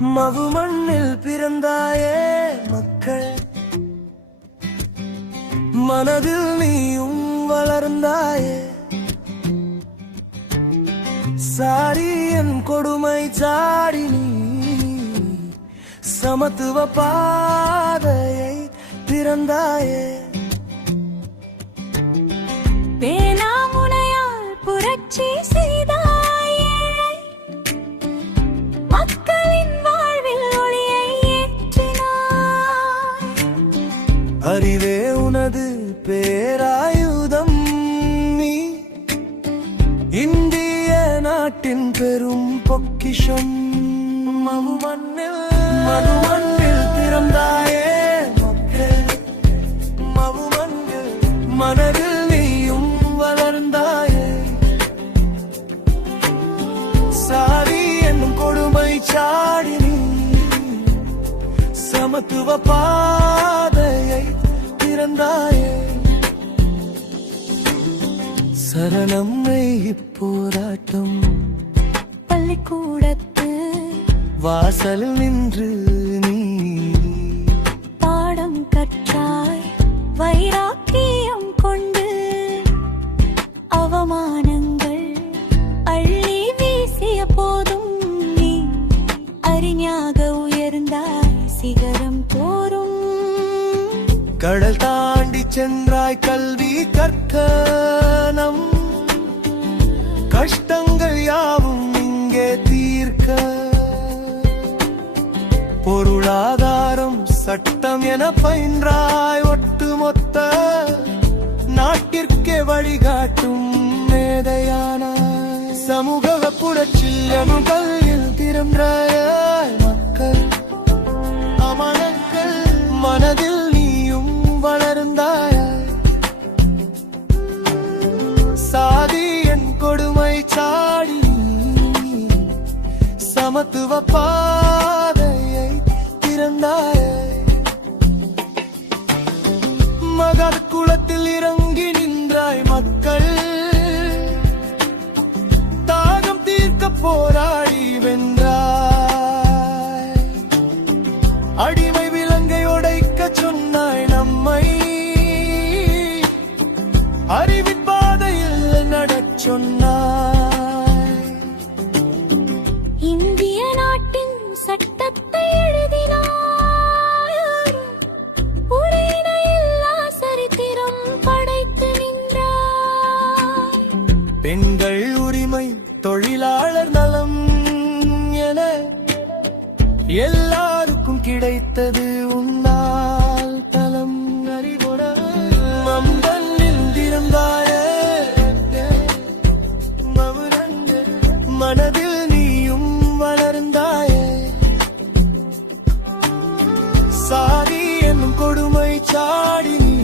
மவு மண்ணில் பிறந்தாயே மக்கள், மனதில் நீயும் வளர்ந்தாயே. சாரி என் கொடுமை சாடி நீ சமத்துவ பாதையை திறந்தாயே. பேனாமுனையால் புரட்சி செய்தாயே, மக்களின் வாழ்வில் ஒளியை ஏற்றினாய். அறிவே உனது பேராயுதம், நீ இந்திய நாட்டின் பெரும் பொக்கிஷம். மதுமண்ணில் பிறந்தாயே மக்கள், மவுமண்ணில் மனதில் நீயும் வளர்ந்தாயே. சாரி என்னும் கொடுமை சாடி நீ சமத்துவ பாதையை திறந்தாயே. சரணம் இப்போராட்டம் பள்ளிக்கூடத்து வாசல் நின்று நீ பாடம் கற்றாய். வைராக்கியம் கொண்டு அவமானங்கள் அள்ளி வீசிய போதும் நீ அறிஞாக உயர்ந்தாய் சிகரம் தோறும். கடல் தாண்டி சென்றாய் கல்வி கற்கனம், கஷ்டங்கள் யாவும் இங்கே தீர்க்க. பொருளாதாரம் சட்டம் என பயின்றாய், ஒட்டுமொத்த நாட்டிற்கே வழிகாட்டும் மேதையானாய். சமூக புரட்சியில் எனும் கல்வியில் திறந்தாய் மக்கள், அமனங்கள் மனதில் நீயும் வளர்ந்தாய். சாதி என் கொடுமை சாடி சமத்துவ பாதையை திறந்தாய். மகர் குளத்தில் இறங்கி நின்றாய் மக்கள், தாகம் தீர்க்க போராடி வென்றாய். அடிமை விலங்கை உடைக்க சொன்னாய் நம்மை, அறிவின் பாதையில் நடச் சொன்னாய். இந்திய நாட்டின் சட்டத்தை எழுதினாய், ஒரு இணையில்லா சரித்திரம் படைத்து நின்றாய். பெண்கள் உரிமை, தொழிலாளர் நலம் என எல்லாருக்கும் கிடைத்தது உன்னால் தலம். அறிவுட மம்பனில் திறந்தாயே, மனதில் நீயும் வளர்ந்தாயே. சாரி என்னும் கொடுமை சாடி நீ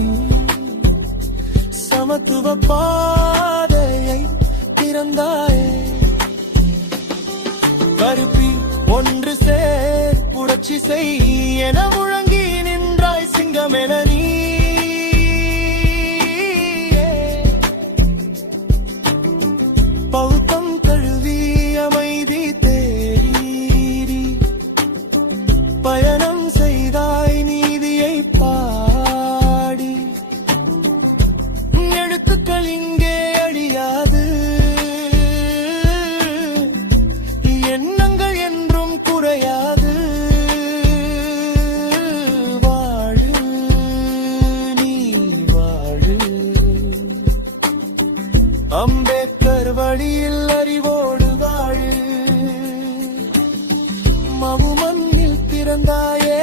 சமத்துவ பாதையை திறந்தாயே. கருப்பி ஒன்று சேர் புரட்சி செய் என முழங்கி நின்றாய் சிங்கம் என நீ. பௌத்தம் தழுவி அமைதி தேடி பயணம் செய்தாய் நீதியை பாடி. எழுத்துக்கள் இங்கே அழியாது, எண்ணங்கள் என்றும் குறையாது. வாழு நீ வாழு, அம்பேத்கர் வழியில் அறிவோடு வாழு. மவுமண்ணில் பிறந்தாயே,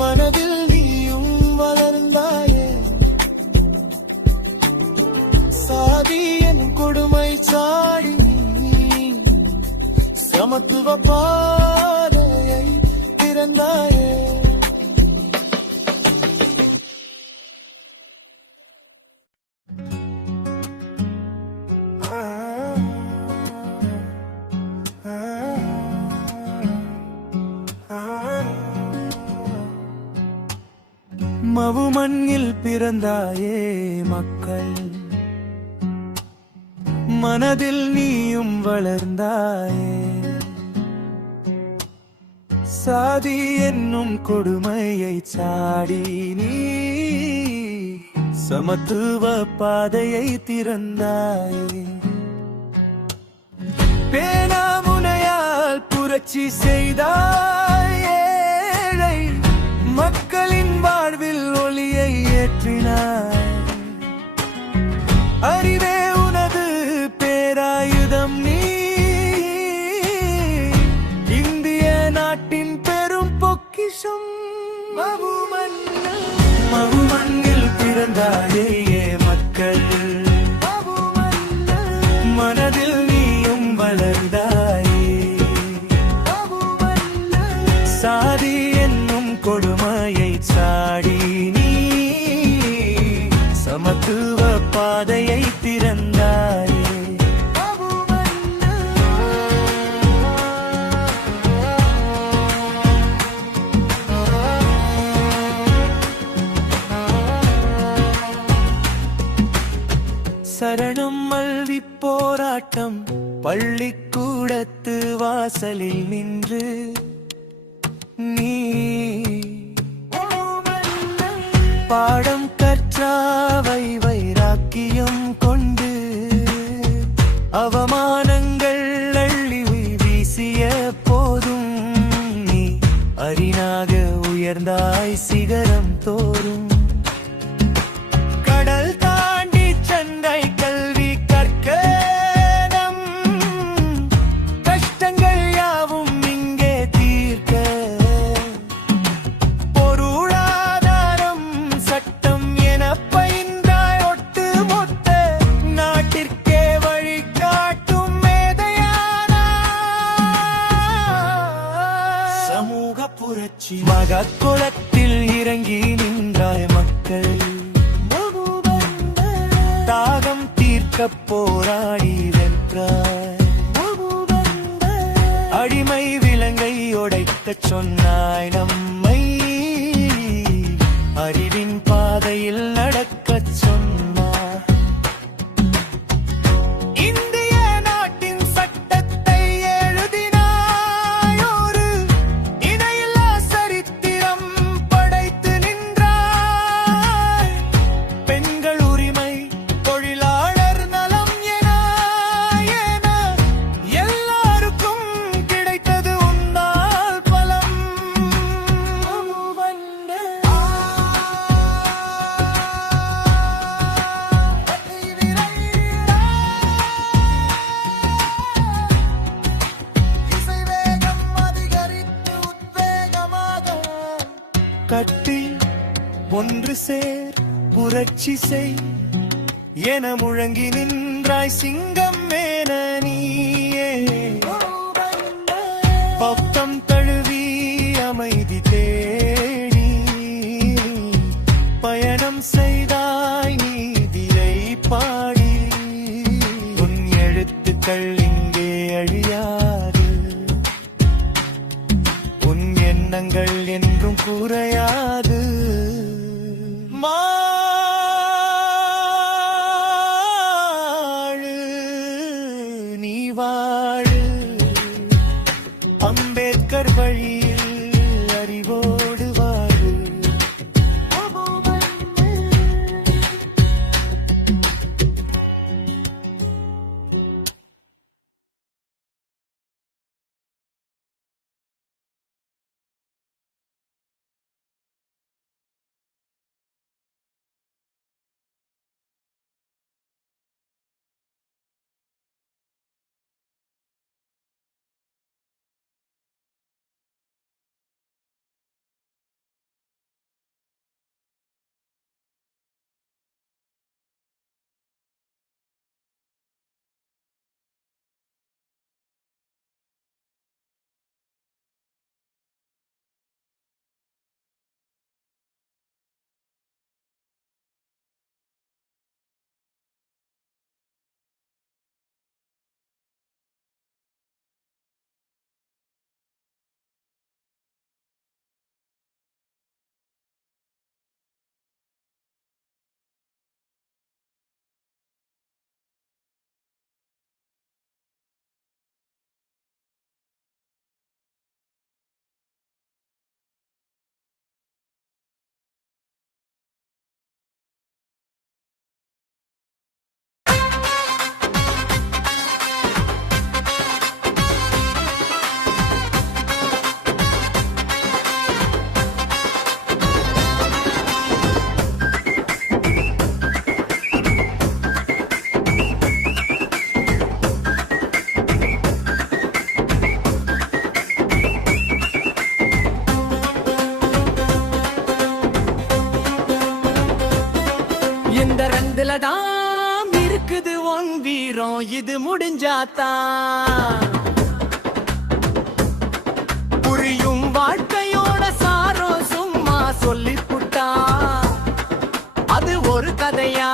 மனதில் நீயும் வளர்ந்தாயே. சாதி என் கொடுமை சாடி சமத்துவ பாதையை திறந்தாயே. மவுமண்ணில் பிறந்தாயே மக்கள், மனதில் நீயும் வளர்ந்தாயே. சாதி என்னும் கொடுமையை சாடி நீ சமத்துவ பாதையை திறந்தாயே. பேனாமுனையால் புரட்சி செய்தாய், ஏழை மக்களின் வாழ்வில் ஒளியை ஏற்றினாய். அறிவே உனது பேராயுதம் நீ, இந்திய நாட்டின் பெரும் பொக்கிஷம். மவுமண்ணில் பிறந்தாயே மக்கள், மனதில் நீயும் வளர்ந்தாயே. சாதி என்னும் கொடுமையை சாடி நீ சமத்துவ பாதையை திறந்தாயே. சரணம் மல்வி போராட்டம் பள்ளிக்கூடத்து வாசலில் நின்று நீ பாடம் கற்றாவை வைராக்கியம் கொண்டு அவமானங்கள் அள்ளி வீசிய போதும் நீ அரினாக உயர்ந்தாய் சிகரம் தோறும். கடல் தாண்டி சென்றாய் கல்வி கற்க, நம் கஷ்டங்கள் யாவும் இங்கே தீர்க்க. பொருளாதாரம் சட்டம் என பயின்றாய், ஒட்டு மொத்த நாட்டிற்கே வழிகாட்டும் மேதையானாய். சமூக புரட்சி மகக்குளத்தில் இறங்கி நின்றாய் மக்கள், தாகம் தீர்க்க போராடி வென்றாய். அடிமை விலங்கை உடைக்கச் சொன்னாய் நம்மை, அறிவின் பாதையில் நடக்கச் சொன்னாய். இந்திய நாட்டின் சட்டத்தை எழுதினாய், ஒரு இணையில்லா சரித்திரம் படைத்து நின்றாய். பெண்கள் உரிமை, தொழிலாளர் நலம் என எல்லாருக்கும் கிடைத்தது உன்னால் பலம். கட்டி ஒன்று சேர் புரட்சி செய் என முழங்கி நின்றாய் சிங்கம் மேன நீயே. பௌத்தம் தழுவி அமைதி தேடி பயணம் செய்தாய் நீதியை பாடி. உன் எழுத்துக்கள் இங்கே அழியாது, உன் எண்ணங்கள் என்றும் குறையாது. வாழு நீ வாழு அம்பேத்கர் வழியில் அறிவோடு வாழு. இந்த ரெண்டுல தான் இருக்குது உன் வீரம், இது முடிஞ்சாத்தான் புரியும் வாழ்க்கையோட சாரம். சும்மா சொல்லி புட்டா அது ஒரு கதையா